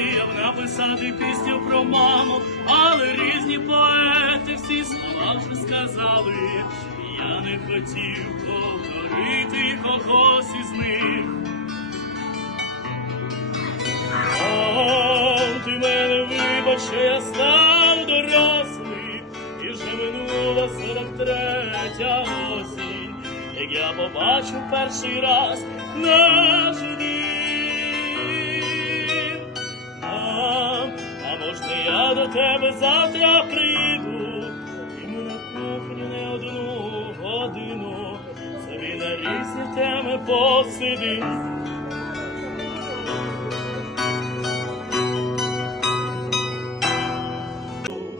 мріяв написати пісню про маму, але різні поети всі слова вже сказали. Я не хотів повторити когось із них. О, ти мене вибач, що я став дорослий, і вже минула сорок третя осінь, як я побачив перший раз наш тебе завтра прийду, і ми на кухні не одну годину, собі на різні теми посидим.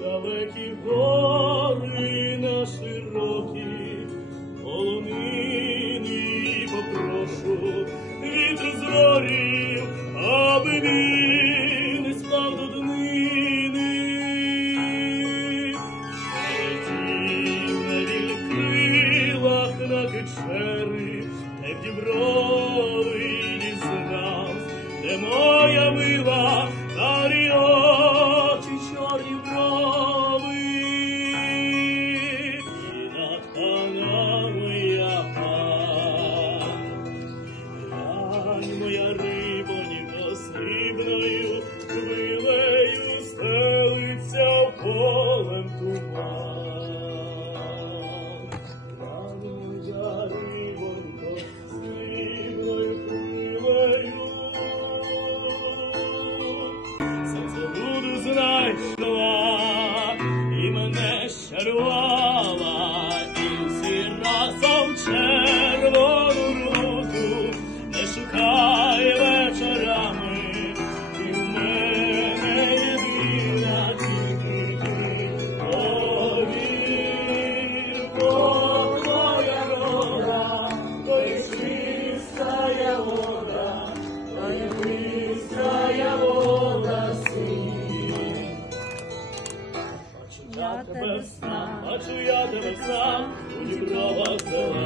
Далекі гори на широкі, полонини мила, карі очі, чорні брови. І над панами я пан, Глянь, моя рибонько срібною знайшла і мене щарувала, тебе сна, бачу я тебе сна, у дібровах зелених,